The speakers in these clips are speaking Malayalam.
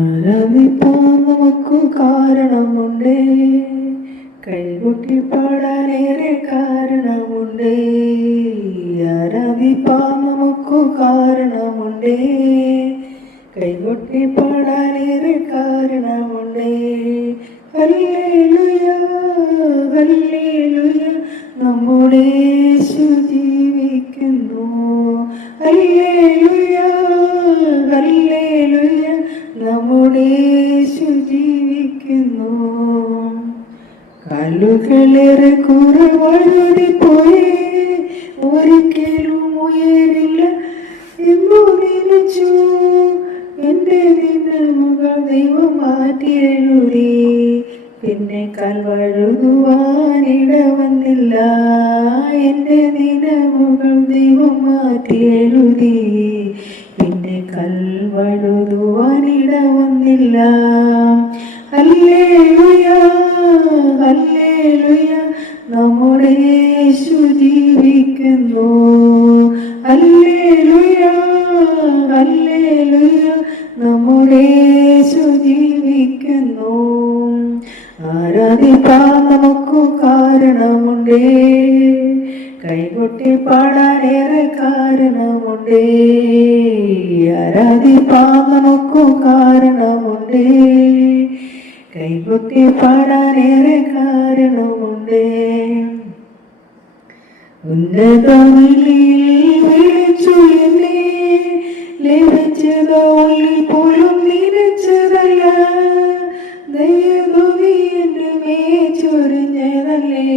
ആരാധിപ്പാൻ നമുക്ക് കാരണമുണ്ട്, കൈകൊട്ടി പാടാനേറെ കാരണമുണ്ട്. ആരാധിപ്പാൻ നമുക്ക് കാരണമുണ്ട്, കൈകൊട്ടി പാടാനേറെ കാരണമുണ്ട്. ഹല്ലേലൂയ ഹല്ലേലൂയ, നമ്മുടെ യേശു ജീവിക്കുന്നു. ഹല്ലേലൂയ ഹല്ലേലൂയ, നമ്മുടെ യേശു ജീവിക്കുന്നു. കാലുകളേറെ കുറവഴുതിപ്പോയി, ഒരിക്കലും ഉയരില്ല എന്നു നിലച്ചു. എൻ്റെ ദിനമുകൾ ദൈവം മാറ്റിയെഴുതി, പിന്നെ കാൽ വഴുതുവാനിട വന്നില്ല. എൻ്റെ ദിനമുകൾ ദൈവം മാറ്റിയെഴുതി, പിന്നെ കാൽ വഴുതുവാനിട വന്നില്ല. ഹല്ലേലൂയ ഹല്ലേലൂയ, നമ്മുടെ യേശു ജീവിക്കുന്നു. ഹല്ലേലൂയ ഹല്ലേലൂയ, നമ്മുടെ യേശു ജീവിക്കുന്നു. ആരാധിപ്പാൻ നമുക്ക് കാരണമുണ്ട്, കൈകൊട്ടി പാടാനേറെ കാരണമുണ്ട്. ആരാധിപ്പാൻ നമുക്ക് കാരണമുണ്ട്, കൈകൊട്ടി പാടാനേറെ കാരണമുണ്ട്. ഉന്നതവിളിയിൽ വിളിച്ചു എന്നെ, ലഭിച്ചതോ പോലും നിലച്ചതല്ല. ദൈവമേ എന്നെ മേച്ചൊരിഞ്ഞതല്ലേ,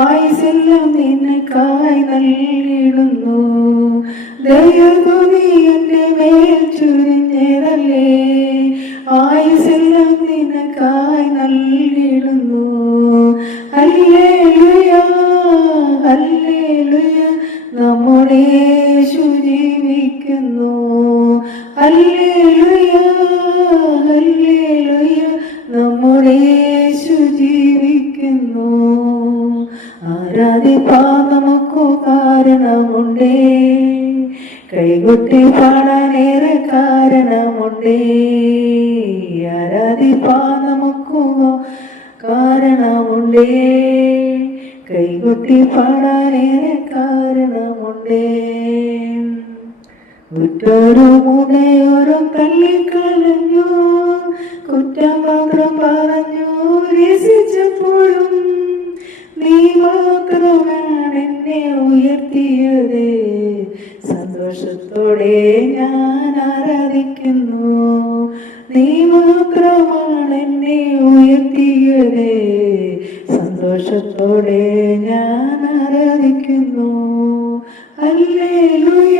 ആയുസെല്ലാം നിനക്കായി നൽകിടുന്നു. ദൈവമേ എന്നെ മേൽ ചൊരിഞ്ഞതല്ലേ, ആയുസെല്ലാം നിനക്കായി നൽകിടുന്നു. ഹല്ലേലൂയ ഹല്ലേലൂയ, നമ്മുടെ യേശു ജീവിക്കുന്നു. ഹല്ലേലൂയ ഹല്ലേലൂയ, നമ്മുടെ യേശു ജീവിക്കുന്നു. ആരാധിപ്പാൻ നമുക്ക് കാരണമുണ്ട്, കൈകൊട്ടി പാടാനേറെ കാരണമുണ്ട്. ആരാധിപ്പാൻ നമുക്ക് കാരണമുണ്ട്, കൈകൊട്ടി പാടാനേറെ കാരണമുണ്ട്. ഉറ്റോരും ഉടയോരും തള്ളിക്കളഞ്ഞു, കുറ്റം മാത്രം പറഞ്ഞു രസിച്ചപ്പോഴും നീ മാത്രമാണ് എന്നെ ഉയർത്തിയത്. സന്തോഷത്തോടെ ഞാൻ ആരാധിക്കുന്നു. നീ മാത്രമാണ് എന്നെ ഉയർത്തിയത്. സന്തോഷത്തോടെ ഞാൻ ആരാധിക്കുന്നു. ഹല്ലേലൂയ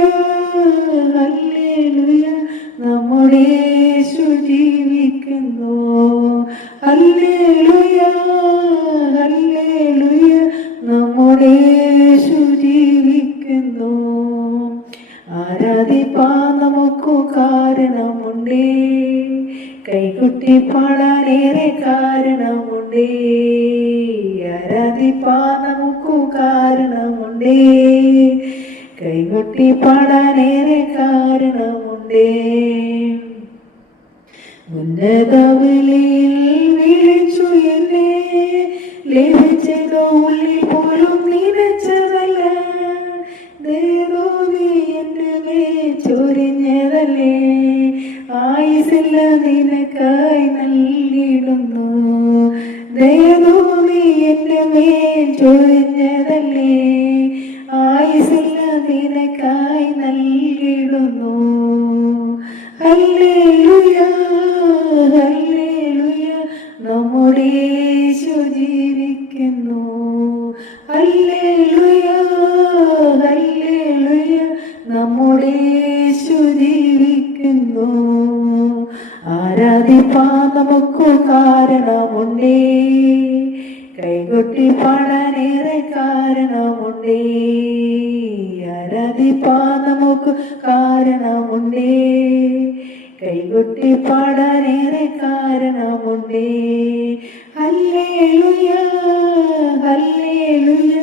ഹല്ലേലൂയ, നമ്മുടെ യേശു ജീവിക്കുന്നു. ഹല്ലേലൂയ ഹല്ലേലൂയ, നമ്മുടെ യേശു ജീവിക്കുന്നു. ആരാധിപ്പാൻ നമുക്ക് കാരണമുണ്ട്, കൈകൊട്ടി പാടാനേറെ കാരണമുണ്ട്. ആരാധിപ്പാൻ നമുക്ക് കാരണമുണ്ട്, കൈകൊട്ടി പാടാനേറെ കാരണമുണ്ട്. ഉന്നതവിളിയിൽ വിളിച്ചു എന്നെ, ലഭിച്ചതോ ഉള്ളിൽ പോലും നിലച്ചതല്ല. ദൈവമേ എന്നെ മേച്ചൊരിഞ്ഞതല്ലേ, ആയുസെല്ലാം നിനക്കായി നൽകിടുന്നു. ദൈവമേ എന്നെ മേച്ചൊരിഞ്ഞതല്ലേ, ആയുസെല്ലാം നിനക്കായി നൽകിടുന്നു. ഹല്ലേലൂയ ഹല്ലേലൂയ, നമ്മുടെ യേശു ജീവിക്കുന്നു. ഹല്ലേലൂയ ഹല്ലേലൂയ, നമ്മുടെ യേശു ജീവിക്കുന്നു. ആരാധിപ്പാൻ നമുക്ക് കാരണമുണ്ട്, കൈകൊട്ടി പാടാനേറെ കാരണമുണ്ട്. ആരാധിപ്പാൻ നമുക്ക് കാരണമുണ്ട്, കൈകൊട്ടി പാടാനേറെ കാരണമുണ്ട്. ഹല്ലേലൂയ ഹല്ലേലൂയ,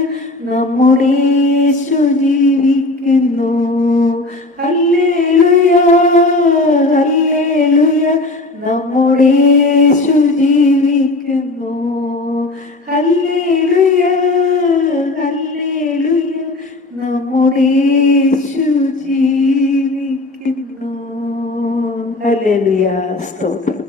നമ്മുടെ യേശു ജീവിക്കുന്നു. ഹല്ലേലൂയ ഹല്ലേലൂയ, യേശു ജീവിക്കുന്നു. ഹല്ലേലൂയ ഹല്ലേലൂയ, നമ്മുടെ യേശു ജീവിക്കുന്നു. ഹല്ലേലൂയ, സ്തോത്രം.